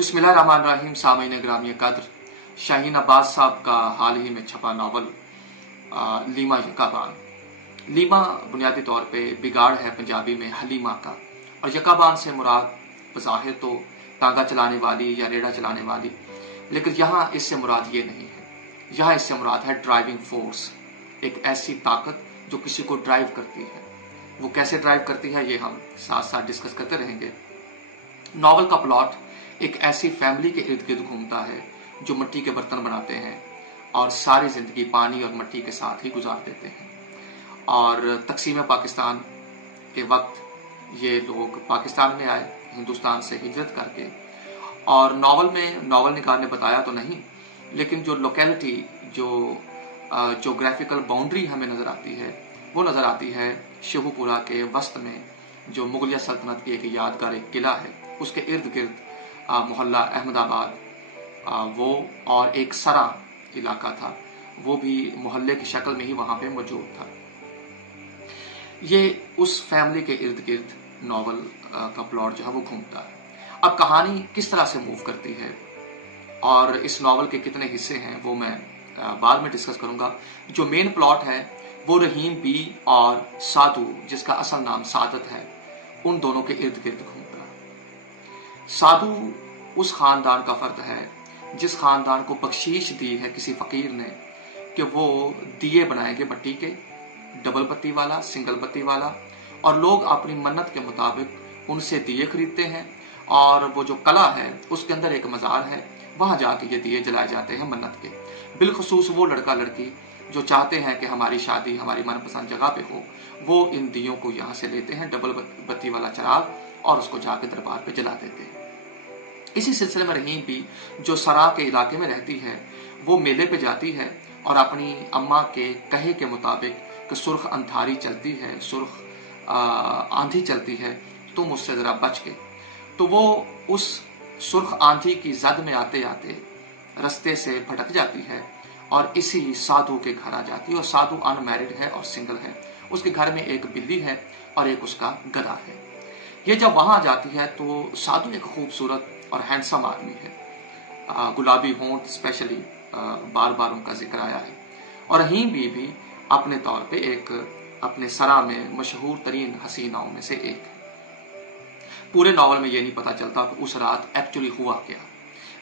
बिस्मिल्लाहिर्रहमानिर्रहीम। सामीन ग्रामीय कद्र, शाहीन अब्बास साहब का हाल ही में छपा नावल लीमा यकाबान। लीमा बुनियादी तौर पे बिगाड़ है पंजाबी में हलीमा का, और यकाबान से मुराद बज़ाहिर तो टांगा चलाने वाली या रेड़ा चलाने वाली, लेकिन यहाँ इससे मुराद ये नहीं है। यहाँ इससे मुराद है ड्राइविंग फोर्स, एक ऐसी ताकत जो किसी को ड्राइव करती है। वो कैसे ड्राइव करती है ये हम साथ साथ डिस्कस करते रहेंगे। नॉवल का प्लॉट एक ऐसी फैमिली के इर्द गिर्द घूमता है जो मिट्टी के बर्तन बनाते हैं और सारी जिंदगी पानी और मिट्टी के साथ ही गुजार देते हैं। और तकसीम पाकिस्तान के वक्त ये लोग पाकिस्तान में आए हिंदुस्तान से हिजरत करके, और नॉवल निगार ने बताया तो नहीं, लेकिन जो लोकेलिटी, जो जोग्राफिकल बाउंड्री हमें नजर आती है, वो नजर आती है शेखुपुरा के वस्त में जो मुगलिया सल्तनत की एक यादगार एक किला है, उसके इर्द गिर्द मोहल्ला अहमदाबाद वो और एक सरा इलाका था, वो भी मोहल्ले की शक्ल में ही वहां पे मौजूद था। ये उस फैमिली के इर्द गिर्द नॉवल का प्लॉट जो है वो घूमता है। अब कहानी किस तरह से मूव करती है और इस नॉवल के कितने हिस्से हैं वो मैं बाद में डिस्कस करूंगा। जो मेन प्लॉट है वो रहीम बी और साधु, जिसका असल नाम सादत है, उन दोनों के इर्द गिर्द घूमता है। साधु उस खानदान का फर्द है जिस खानदान को बख्शीश दी है किसी फकीर ने कि वो दिए बनाएंगे मिट्टी के, डबल बत्ती वाला, सिंगल बत्ती वाला, और लोग अपनी मन्नत के मुताबिक उनसे दिए खरीदते हैं। और वो जो कला है उसके अंदर एक मज़ार है, वहां जाके ये दिए जलाए जाते हैं मन्नत के। बिलखुसूस वो लड़का लड़की जो चाहते हैं कि हमारी शादी हमारी मनपसंद जगह पे हो, वो इन दियों को यहाँ से लेते हैं, डबल बत्ती वाला चिराग, और उसको जाके दरबार पे जला देते हैं। इसी सिलसिले में रहीम भी जो सरा के इलाके में रहती है, वो मेले पे जाती है और अपनी अम्मा के कहे के मुताबिक कि सुर्ख अंधारी चलती है, सुर्ख आंधी चलती है, तुम उससे जरा बच के, तो वो उस सुर्ख आंधी की जद में आते आते रस्ते से भटक जाती है और इसी साधु के घर आ जाती है। और साधु अनमैरिड है और सिंगल है, उसके घर में एक बिल्ली है और एक उसका गधा है। ये जब वहां जाती है तो साधु एक खूबसूरत और हैंडसम आदमी है, गुलाबी होंठ स्पेशली बार बार उनका जिक्र आया है। और रहीम भी अपने तौर पे एक अपने सरा में मशहूर तरीन हसीनाओं में से एक है। पूरे नॉवल में ये नहीं पता चलता कि उस रात एक्चुअली हुआ क्या,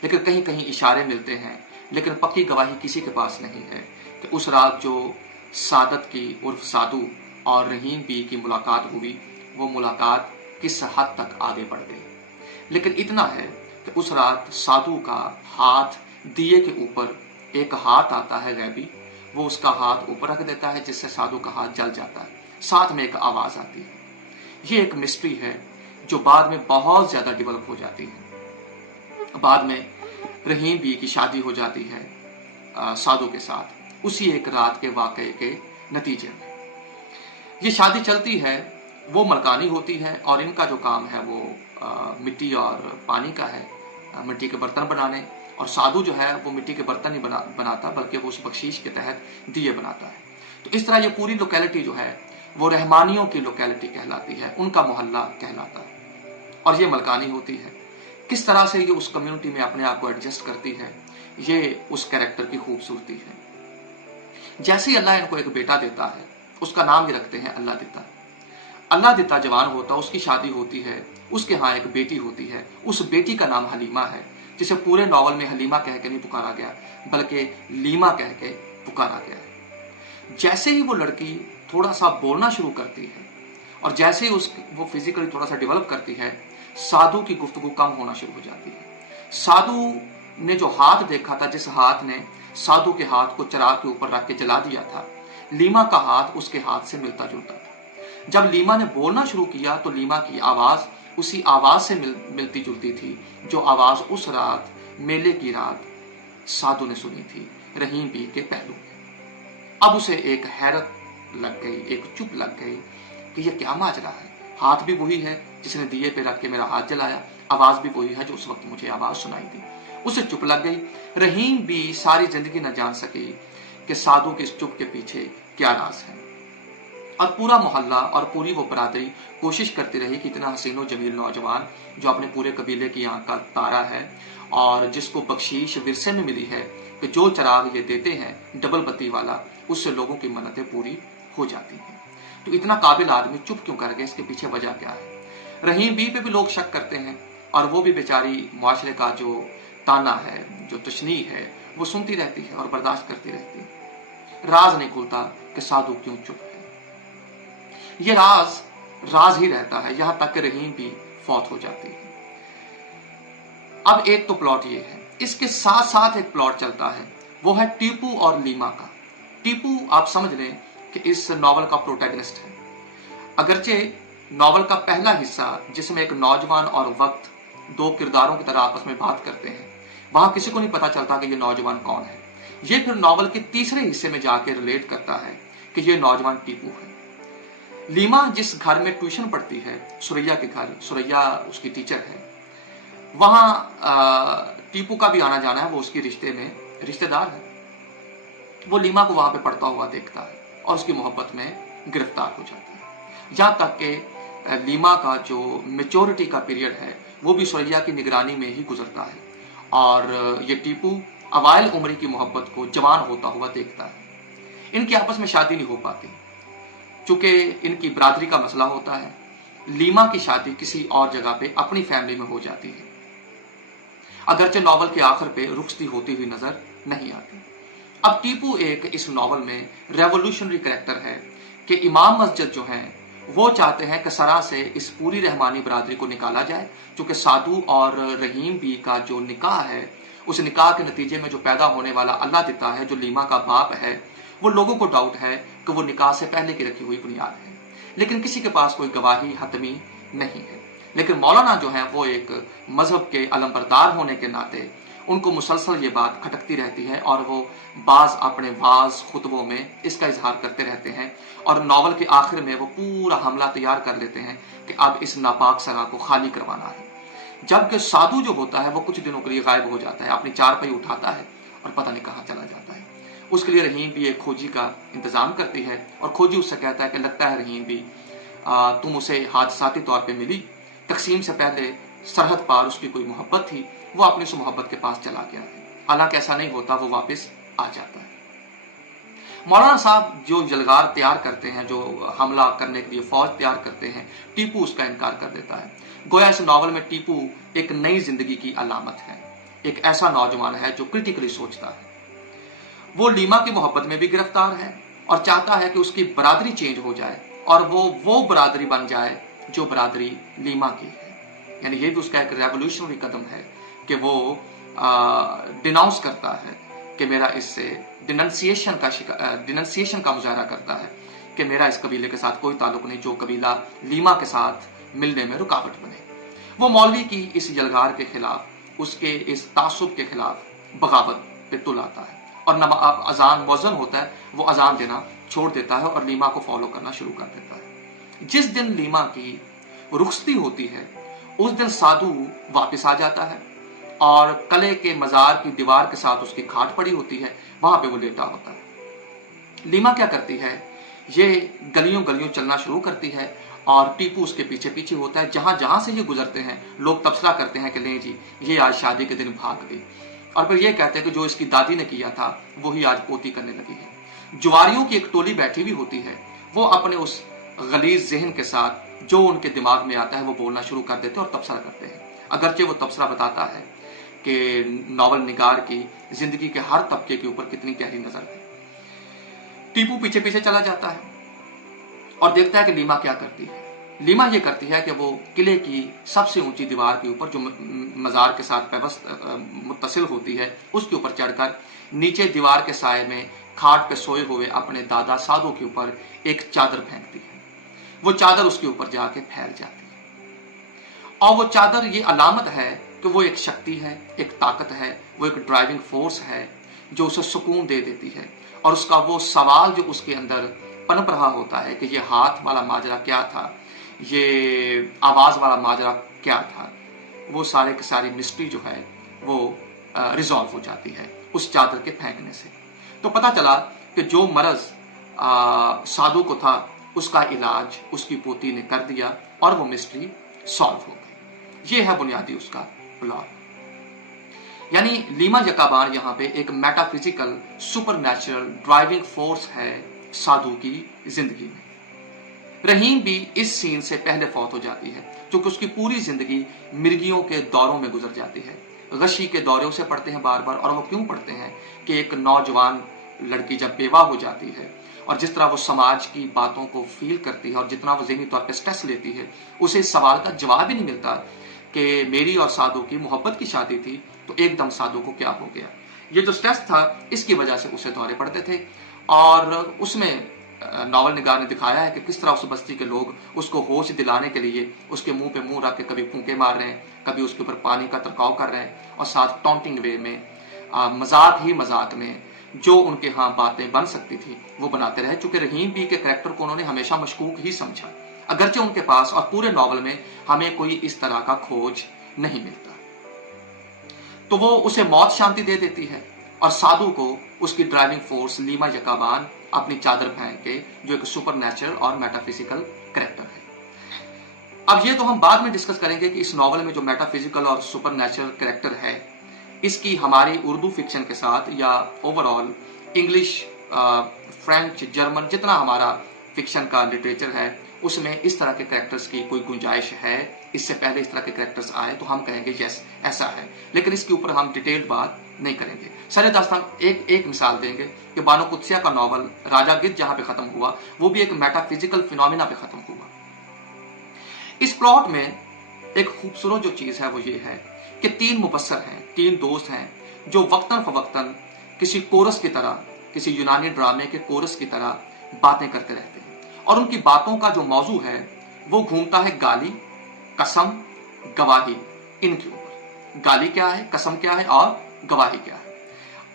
लेकिन कहीं कहीं इशारे मिलते हैं, लेकिन पक्की गवाही किसी के पास नहीं है कि उस रात जो सादत की उर्फ साधु और रहीम बी की मुलाकात हुई, वो मुलाकात किस हद तक आगे बढ़ गई। लेकिन इतना है कि उस रात साधु का हाथ दिए के ऊपर, एक हाथ आता है गैबी, वो उसका हाथ ऊपर रख देता है जिससे साधु का हाथ जल जाता है, साथ में एक आवाज आती है। ये एक मिस्ट्री है जो बाद में बहुत ज्यादा डेवलप हो जाती है। बाद में रहीम बी की शादी हो जाती है साधु के साथ, उसी एक रात के वाकये के नतीजे में। ये शादी चलती है, वो मलकानी होती है और इनका जो काम है वो मिट्टी और पानी का है, मिट्टी के बर्तन बनाने। और साधु जो है वो मिट्टी के बर्तन नहीं बनाता, बल्कि वो उस बख्शीश के तहत दिए बनाता है। तो इस तरह ये पूरी लोकेलिटी जो है वो रहमानियों की लोकेलिटी कहलाती है, उनका मोहल्ला कहलाता है, और ये मलकानी होती है। किस तरह से ये उस कम्युनिटी में अपने आप को एडजस्ट करती है, ये उस कैरेक्टर की खूबसूरती है। जैसे ही अल्लाह इनको एक बेटा देता है, उसका नाम ही रखते हैं अल्लाह दिता। अल्लाह दिता जवान होता, उसकी शादी होती है, उसके यहाँ एक बेटी होती है। उस बेटी का नाम हलीमा है, जिसे पूरे नॉवल में हलीमा कह के नहीं पुकारा गया, बल्कि लीमा कह के पुकारा गया है। जैसे ही वो लड़की थोड़ा सा बोलना शुरू करती है और जैसे ही वो फिजिकली थोड़ा सा डेवलप करती है, साधु की गुफ्तगू कम होना शुरू हो जाती है। साधु ने जो हाथ देखा था, जिस हाथ ने साधु के हाथ को चिराग के ऊपर रख के जला दिया था, लीमा का हाथ उसके हाथ से मिलता जुलता था। जब लीमा ने बोलना शुरू किया तो लीमा की आवाज उसी आवाज से मिलती जुलती थी जो आवाज उस रात, मेले की रात, साधु ने सुनी थी रहीम बी के पहलू में। अब उसे एक हैरत लग गई, एक चुप लग गई कि यह क्या माजरा है। हाथ भी वही है जिसने दिए पे रख के मेरा हाथ जलाया, आवाज भी वही है जो उस वक्त मुझे आवाज सुनाई दी। उसे चुप लग गई। रहीम भी सारी जिंदगी न जान सकी कि साधु के इस चुप के पीछे क्या राज है। और पूरा मोहल्ला और पूरी वो बरादरी कोशिश करती रही कि इतना हसीनो जमील नौजवान जो अपने पूरे कबीले की आंख का तारा है और जिसको बख्शीश विरसे में मिली है कि जो चराग ये देते हैं डबल बत्ती वाला, उससे लोगों की मन्नतें पूरी हो जाती हैं। तो इतना काबिल आदमी चुप क्यों कर गया, इसके पीछे वजह क्या है? रहीम बी पे भी लोग शक करते हैं और वो भी बेचारी मुआशरे का जो ताना है, जो तशनी है, वो सुनती रहती है और बर्दाश्त करती रहती है। राज नहीं खुलता कि साधु क्यों चुप है। ये राज ही रहता है, यहां तक कि रहीम भी फौत हो जाती है। अब एक तो प्लॉट ये है, इसके साथ साथ एक प्लॉट चलता है, वो है टीपू और लीमा का। टीपू आप समझ लें कि इस नॉवल का प्रोटैगनिस्ट है। अगरचे नॉवल का पहला हिस्सा जिसमें एक नौजवान और वक्त दो किरदारों की तरह आपस में बात करते हैं, वहां किसी को नहीं पता चलता कि ये नौजवान कौन है। ये फिर नॉवल के तीसरे हिस्से में जाके रिलेट करता है कि ये नौजवान टीपू है। लीमा जिस घर में ट्यूशन पढ़ती है, सुरैया के घर, सुरैया उसकी टीचर है, वहां टीपू का भी आना जाना है, वो उसकी रिश्ते में रिश्तेदार है। वो लीमा को वहां पे पढ़ता हुआ देखता है और उसकी मोहब्बत में गिरफ्तार हो जाता है। जहां तक कि लीमा का जो मेच्योरिटी का पीरियड है वो भी सुरैया की निगरानी में ही गुजरता है और ये टीपू अवाइल उम्र की मोहब्बत को जवान होता हुआ देखता है। इनकी आपस में शादी नहीं हो पाती चूंकि इनकी बरादरी का मसला होता है। लीमा की शादी किसी और जगह पे अपनी फैमिली में हो जाती है, अगरचे नॉवल के आखिर पे रुखसती होती हुई नजर नहीं आती। अब टीपू एक इस नॉवल में रेवोल्यूशनरी कैरेक्टर है कि इमाम मस्जिद जो हैं वो चाहते हैं कि सरा से इस पूरी रहमानी बरादरी को निकाला जाए, क्योंकि साधु और रहीम बी का जो निकाह है, उस निकाह के नतीजे में जो पैदा होने वाला अल्लाह देता है, जो लीमा का बाप है, वो लोगों को डाउट है कि वो निकाह से पहले की रखी हुई बुनियाद है, लेकिन किसी के पास कोई गवाही हतमी नहीं है। लेकिन मौलाना जो है वो एक मजहब के अलमबरदार होने के नाते उनको मुसलसल ये बात खटकती रहती है और वो बाज अपने वाज खुतबों में इसका इजहार करते रहते हैं और नॉवल के आखिर में वो पूरा हमला तैयार कर लेते हैं कि अब इस नापाक सरा को खाली करवाना है। जबकि साधु जो होता है वो कुछ दिनों के लिए गायब हो जाता है, अपनी चारपाई उठाता है और पता नहीं कहाँ चला जाता है। उसके लिए रहीम भी एक खोजी का इंतजाम करती है और खोजी उससे कहता है कि लगता है रहीम भी तुम उसे हादसाती तौर पर मिली, तकसीम से पहले सरहद पार उसकी कोई मोहब्बत थी, वो अपनी उस मोहब्बत के पास चला गया है। हालांकि ऐसा नहीं होता, वो वापस आ जाता है। मौलाना साहब जो जलगार तैयार करते हैं, जो हमला करने के लिए फौज तैयार करते हैं, टीपू उसका इनकार कर देता है। गोया इस नॉवल में टीपू एक नई जिंदगी की अलामत है, एक ऐसा नौजवान है जो क्रिटिकली सोचता है। वो लीमा की मोहब्बत में भी गिरफ्तार है और चाहता है कि उसकी बरादरी चेंज हो जाए और वो बरादरी बन जाए जो बरादरी लीमा की है। यानी ये भी उसका एक रेवोल्यूशनरी कदम है कि वो डिनाउंस करता है कि मेरा इससे डिनंसिएशन का मुजाहरा करता है कि मेरा इस कबीले के साथ कोई ताल्लुक नहीं जो कबीला लीमा के साथ मिलने में रुकावट बने। वो मौलवी की इस जलगार के खिलाफ, उसके इस तासुब के खिलाफ बगावत पे तुल आता है और अजान मौजन होता है, वो अजान देना छोड़ देता है और लीमा को फॉलो करना शुरू कर देता है। जिस दिन लीमा की रुखसती होती है उस दिन साधु वापस आ जाता है और कले के मजार की दीवार के साथ उसकी खाट पड़ी होती है, वहां पे वो लेटा होता है। लीमा क्या करती है, ये गलियों गलियों चलना शुरू करती है और टीपू उसके पीछे पीछे होता है। जहां जहां से ये गुजरते हैं लोग तबसरा करते हैं कि ले जी ये आज शादी के दिन भाग गई, और फिर ये कहते हैं कि जो इसकी दादी ने किया था वही आज पोती करने लगी है। जुआरियों की एक टोली बैठी हुई होती है, वो अपने उस गलीज जहन के साथ जो उनके दिमाग में आता है वो बोलना शुरू कर देते हैं और तबसरा करते हैं। अगरचे वो तबसरा बताता है कि नॉवल निगार की जिंदगी के हर तबके के ऊपर कितनी गहरी नजर है। टीपू पीछे पीछे चला जाता है और देखता है कि लीमा क्या करती है। लीमा ये करती है कि वो किले की सबसे ऊंची दीवार के ऊपर जो मजार के साथ मुत्तसिल होती है उसके ऊपर चढ़कर नीचे दीवार के साए में खाट पे सोए हुए अपने दादा साधु के ऊपर एक चादर फेंकती है। वो चादर उसके ऊपर जाके फैल जाती है और वो चादर ये अलामत है कि वो एक शक्ति है, एक ताकत है, वो एक ड्राइविंग फोर्स है जो उसे सुकून दे देती है। और उसका वो सवाल जो उसके अंदर पनप रहा होता है कि ये हाथ वाला माजरा क्या था, ये आवाज वाला माजरा क्या था, वो सारे की सारी मिस्ट्री जो है वो रिजॉल्व हो जाती है उस चादर के फेंकने से। तो पता चला कि जो मरज साधु को था उसका इलाज उसकी पोती ने कर दिया और वो मिस्ट्री सॉल्व हो गई। ये है बुनियादी उसका प्लॉट। यानी लीमा यकाबान यहाँ पे एक मेटाफिजिकल सुपरनैचुरल ड्राइविंग फोर्स है साधु की जिंदगी में। रहीम भी इस सीन से पहले फौत हो जाती है, क्योंकि उसकी पूरी जिंदगी मिर्गियों के दौरों में गुजर जाती है। गशी के दौरे उसे पड़ते हैं बार बार, और वो क्यों पड़ते हैं कि एक नौजवान लड़की जब बेवा हो जाती है और जिस तरह वो समाज की बातों को फील करती है और जितना वो ज़हनी तौर पर स्ट्रेस लेती है, उसे इस सवाल का जवाब ही नहीं मिलता कि मेरी और साधु की मोहब्बत की शादी थी तो एकदम साधु को क्या हो गया। ये जो स्ट्रेस था इसकी वजह से उसे दौरे पड़ते थे। और उसमें नॉवल निगार ने दिखाया है कि किस तरह उस बस्ती के लोग उसको होश दिलाने के लिए उसके मुंह पे मुंह रख के कभी फूंके मार रहे हैं, कभी उसके ऊपर पानी का छिड़काव कर रहे हैं, और साथ टॉन्टिंग वे में मजाक ही मजाक में जो उनके यहाँ बातें बन सकती थी वो बनाते रहे। चूंकि रहीम बी के कैरेक्टर को उन्होंने हमेशा मशकूक ही समझा, अगरचे उनके पास और पूरे नॉवल में हमें कोई इस तरह का खोज नहीं मिलता। तो वो उसे मौत शांति दे देती है और साधु को उसकी ड्राइविंग फोर्स लीमा यकाबान अपनी चादर फेंक के, जो एक सुपर नेचुरल और मेटाफिजिकल कैरेक्टर है। अब ये तो हम बाद में डिस्कस करेंगे कि इस नॉवल में जो मेटाफिजिकल और सुपर नेचुरल कैरेक्टर है, इसकी हमारी उर्दू फिक्शन के साथ या ओवरऑल इंग्लिश, फ्रेंच, जर्मन, जितना हमारा फिक्शन का लिटरेचर है उसमें इस तरह के कैरेक्टर्स की कोई गुंजाइश है। इससे पहले इस तरह के कैरेक्टर्स आए तो हम कहेंगे यस ऐसा है, लेकिन इसके ऊपर हम डिटेल्ड बात नहीं करेंगे। सर दास्तान एक मिसाल देंगे कि बानो कुत्सिया का नॉवल राजा गिद्ध जहां पे खत्म हुआ वो भी एक मेटाफिजिकल फिनोमिना पे खत्म हुआ। इस प्लॉट में एक खूबसूरत जो चीज है वो ये है कि तीन मुबस्सर हैं, तीन दोस्त हैं जो वक्तन फवक्तन किसी कोरस की तरह, किसी यूनानी ड्रामे के कोरस की तरह बातें करते रहते हैं, और उनकी बातों का जो मौजू है वो घूमता है गाली, कसम, गवाही, इनके ऊपर। गाली क्या है, कसम क्या है और गवाही क्या है।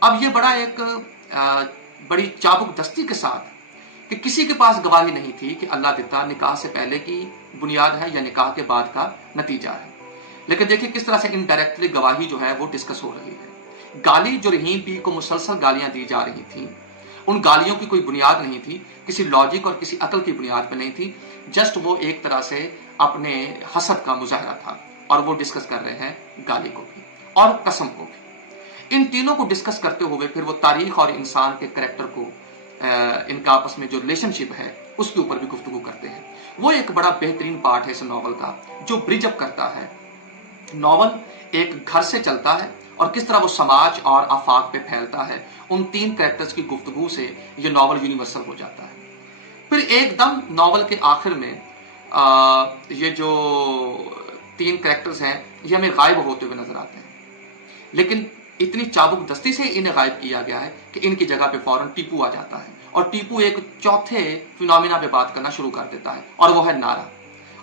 अब ये बड़ा एक बड़ी चाबुक दस्ती के साथ कि किसी के पास गवाही नहीं थी कि अल्लाह दिता निकाह से पहले की बुनियाद है या निकाह के बाद का नतीजा है, लेकिन देखिए किस तरह से इनडायरेक्टली गवाही जो है वो डिस्कस हो रही है। गाली जो रहीम बी को मुसलसल गालियां दी जा रही थी, उन गालियों की कोई बुनियाद नहीं थी, किसी लॉजिक और किसी अकल की बुनियाद पर नहीं थी, जस्ट वो एक तरह से अपने हसद का मुजाहरा था। और वो डिस्कस कर रहे हैं गाली को भी और कसम को भी। इन तीनों को डिस्कस करते हुए फिर वो तारीख और इंसान के कैरेक्टर को, इनका आपस में जो रिलेशनशिप है उसके ऊपर भी गुफ्तगू करते हैं। वो एक बड़ा बेहतरीन पार्ट है इस नॉवल का जो ब्रिज अप करता है। नॉवल एक घर से चलता है और किस तरह वो समाज और आफाक पे फैलता है। उन तीन कैरेक्टर्स की गुफ्तगू से ये नॉवल यूनिवर्सल हो जाता है। फिर एकदम नॉवल के आखिर में ये जो तीन कैरेक्टर्स हैं ये हमें गायब होते हुए नजर आते हैं, लेकिन इतनी चाबुक दस्ती से इन्हें गायब किया गया है कि इनकी जगह पे फौरन टीपू आ जाता है, और टीपू एक चौथे फिनोमिना पे बात करना शुरू कर देता है, और वो है नारा।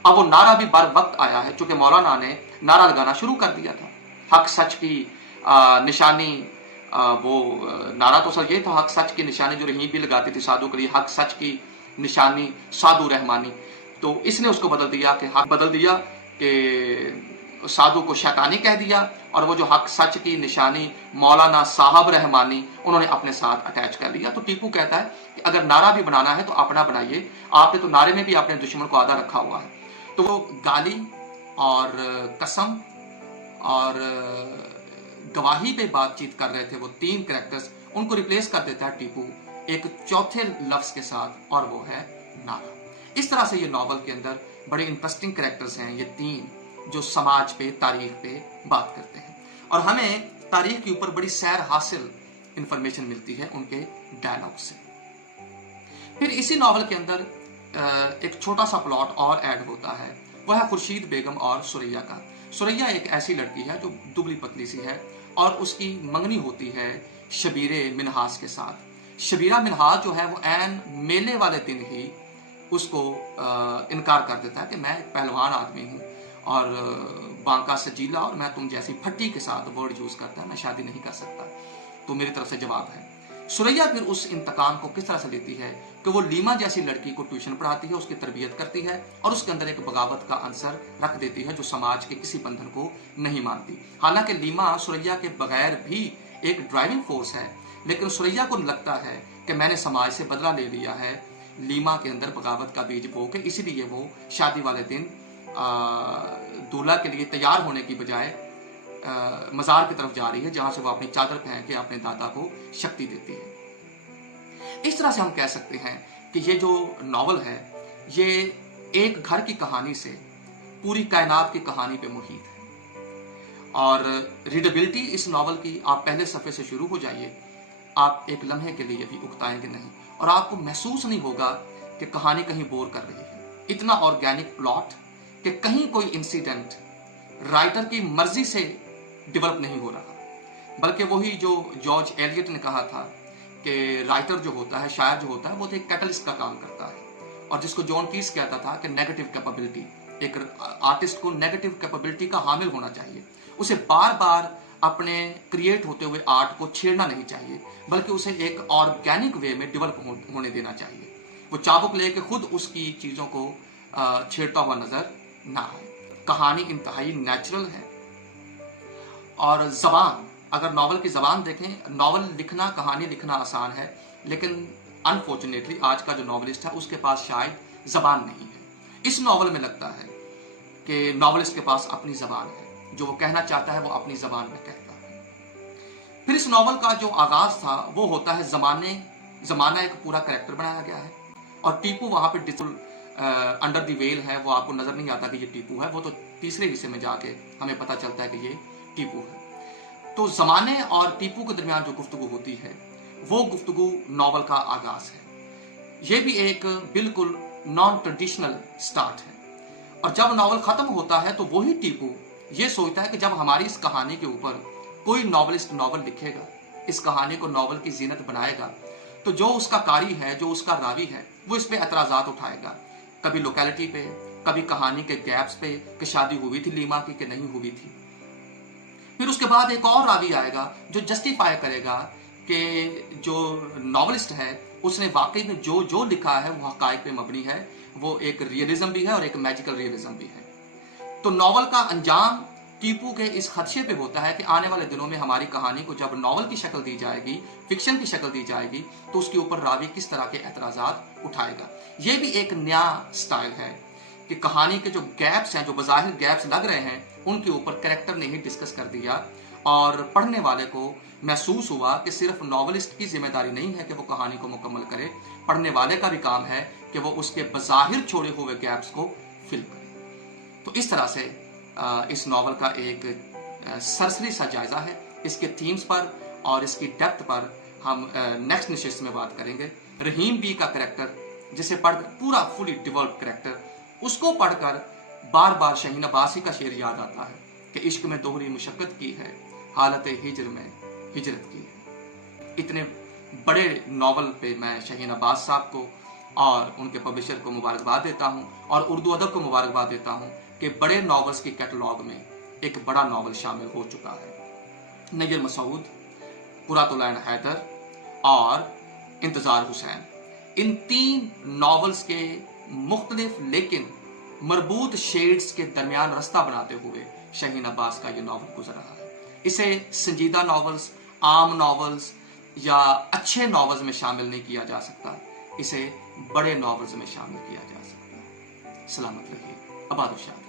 अब वो नारा भी बर वक्त आया है क्योंकि मौलाना ने नारा लगाना शुरू कर दिया था। हक सच की निशानी, वो नारा तो सर ये था, हक सच की निशानी जो रहीम भी लगाती थी साधु के लिए, हक सच की निशानी साधु रहमानी। तो इसने उसको बदल दिया कि हक बदल दिया कि साधु को शैतानी कह दिया, और वो जो हक सच की निशानी मौलाना साहब रहमानी उन्होंने अपने साथ अटैच कर लिया। तो टीपू कहता है कि अगर नारा भी बनाना है तो अपना बनाइए, आपने तो नारे में भी अपने दुश्मन को आधा रखा हुआ है। तो वो गाली और कसम और गवाही पे बातचीत कर रहे थे वो तीन कैरेक्टर्स, उनको रिप्लेस कर देता है टीपू एक चौथे लफ्ज के साथ, और वो है नारा। इस तरह से ये नॉवल के अंदर बड़े इंटरेस्टिंग कैरेक्टर्स हैं ये तीन, जो समाज पे, तारीख पे बात करते हैं, और हमें तारीख के ऊपर बड़ी सैर हासिल इंफॉर्मेशन मिलती है उनके डायलॉग से। फिर इसी नॉवल के अंदर एक छोटा सा प्लॉट और ऐड होता है, वह है खुर्शीद बेगम और सुरैया का। सुरैया एक ऐसी लड़की है जो दुबली पतली सी है, और उसकी मंगनी होती है शबीरे मिनहास के साथ। शबीरा मिनहास जो है वो ऐन मेले वाले दिन ही उसको इनकार कर देता है कि मैं एक पहलवान आदमी हूँ और बांका सजीला, और मैं तुम जैसी फट्टी के साथ वर्ड यूज करता है, मैं शादी नहीं कर सकता। तो मेरी तरफ से जवाब है। सुरैया फिर उस इंतकाम को किस तरह से लेती है कि वो लीमा जैसी लड़की को ट्यूशन पढ़ाती है, उसकी तरबियत करती है, और उसके अंदर एक बगावत का अंसर रख देती है जो समाज के किसी बंधन को नहीं मानती। हालांकि लीमा सुरैया के बगैर भी एक ड्राइविंग फोर्स है, लेकिन सुरैया को लगता है कि मैंने समाज से बदला ले लिया है, लीमा के अंदर बगावत का बीज बो के, इसीलिए वो शादी वाले दिन दूल्हा के लिए तैयार होने की बजाय मज़ार की तरफ जा रही है, जहां से वो अपनी चादर पहन के अपने दादा को शक्ति देती है। इस तरह से हम कह सकते हैं कि ये जो नॉवल है ये एक घर की कहानी से पूरी कायनात की कहानी पे मुहित है। और रीडेबिलिटी इस नॉवल की, आप पहले सफ़े से शुरू हो जाइए, आप एक लम्हे के लिए भी उकताएंगे नहीं और आपको महसूस नहीं होगा कि कहानी कहीं बोर कर रही है। इतना ऑर्गेनिक प्लॉट कि कहीं कोई इंसिडेंट राइटर की मर्जी से डेवलप नहीं हो रहा, बल्कि वही जो जॉर्ज एलियट ने कहा था कि राइटर जो होता है, शायर जो होता है, वो तो एक कैटलिस्ट का काम करता है। और जिसको जॉन कीट्स कहता था कि नेगेटिव कैपेबिलिटी, एक आर्टिस्ट को नेगेटिव कैपेबिलिटी का हामिल होना चाहिए। उसे बार बार अपने क्रिएट होते हुए आर्ट को छेड़ना नहीं चाहिए, बल्कि उसे एक ऑर्गेनिक वे में डेवलप होने देना चाहिए। वो चाबुक लेके खुद उसकी चीज़ों को छेड़ता हुआ नजर ना आए। कहानी इंतहाई नेचुरल है। और जबान, अगर नॉवल की जबान देखें, नॉवल लिखना, कहानी लिखना आसान है, लेकिन अनफॉर्चुनेटली आज का जो नॉवलिस्ट है उसके पास शायद जबान नहीं है। इस नॉवल में लगता है कि नॉवलिस्ट के पास अपनी जबान है, जो वो कहना चाहता है वो अपनी जबान में कहता है। फिर इस नॉवल का जो आगाज था वो होता है जमाना एक पूरा कैरेक्टर बनाया गया है और टीपू वहां पे अंडर द वेल है, वो आपको नजर नहीं आता कि ये टीपू है, वो तो तीसरे हिस्से में जाके हमें पता चलता है कि ये टीपू है। तो जमाने और टीपू के दरमियान जो गुफ्तगू होती है वो गुफ्तगू नॉवल का आगाज है। ये भी एक बिल्कुल नॉन ट्रेडिशनल स्टार्ट है। और जब नॉवल खत्म होता है तो वही टीपू ये सोचता है कि जब हमारी इस कहानी के ऊपर कोई नॉवलिस्ट नॉवल लिखेगा, इस कहानी को नॉवल की जीनत बनाएगा, तो जो उसका कारी है, जो उसका रावी है, वो इस पे एतराजात उठाएगा, कभी लोकेलिटी पे, कभी कहानी के गैप्स पे कि शादी हुई थी लीमा की कि नहीं हुई थी। फिर उसके बाद एक और रावी आएगा जो जस्टिफाई करेगा कि जो नॉवलिस्ट है उसने वाकई में जो जो लिखा है वो हकायक पे मबनी है, वो एक रियलिज्म भी है और एक मैजिकल रियलिज्म भी है। तो नॉवल का अंजाम टीपू के इस खदशे पे होता है कि आने वाले दिनों में हमारी कहानी को जब नॉवल की शक्ल दी जाएगी, फिक्शन की शक्ल दी जाएगी, तो उसके ऊपर रावी किस तरह के एतराजात उठाएगा। ये भी एक नया स्टाइल है कि कहानी के जो गैप्स हैं, जो बज़ाहिर गैप्स लग रहे हैं, उनके ऊपर कैरेक्टर ने ही डिस्कस कर दिया और पढ़ने वाले को महसूस हुआ कि सिर्फ नॉवलिस्ट की जिम्मेदारी नहीं है कि वो कहानी को मुकम्मल करे, पढ़ने वाले का भी काम है कि वो उसके बज़ाहिर छोड़े हुए गैप्स को फिल करे। तो इस तरह से इस नॉवल का एक सरसरी सा जायजा है। इसके थीम्स पर और इसकी डेप्थ पर हम नेक्स्ट नशिस्त में बात करेंगे। रहीम बी का कैरेक्टर, जिसे पढ़कर पूरा फुली डेवलप कैरेक्टर, उसको पढ़कर बार बार शाहीन अब्बासी का शेर याद आता है कि इश्क में दोहरी मुशक्कत की है, हालत हिजर में हिजरत की है। इतने बड़े नॉवल पे मैं शाहीन अब्बास साहब को और उनके पब्लिशर को मुबारकबाद देता हूँ और उर्दू अदब को मुबारकबाद देता हूँ कि बड़े नॉवल्स की कैटलॉग में एक बड़ा नॉवल शामिल हो चुका है। नैयर मसूद, कुरातुल-ऐन हैदर और इंतजार हुसैन, इन तीन नॉवल्स के मुख्तलिफ लेकिन मरबूत शेड्स के दरमियान रास्ता बनाते हुए शाहीन अब्बास का ये नॉवल गुजर रहा है। इसे संजीदा नॉवल्स, आम नॉवल्स या अच्छे नॉवल्स में शामिल नहीं किया जा सकता, इसे बड़े नॉवल्स में शामिल किया जा सकता है। सलामत रहिए। आबाद शाह।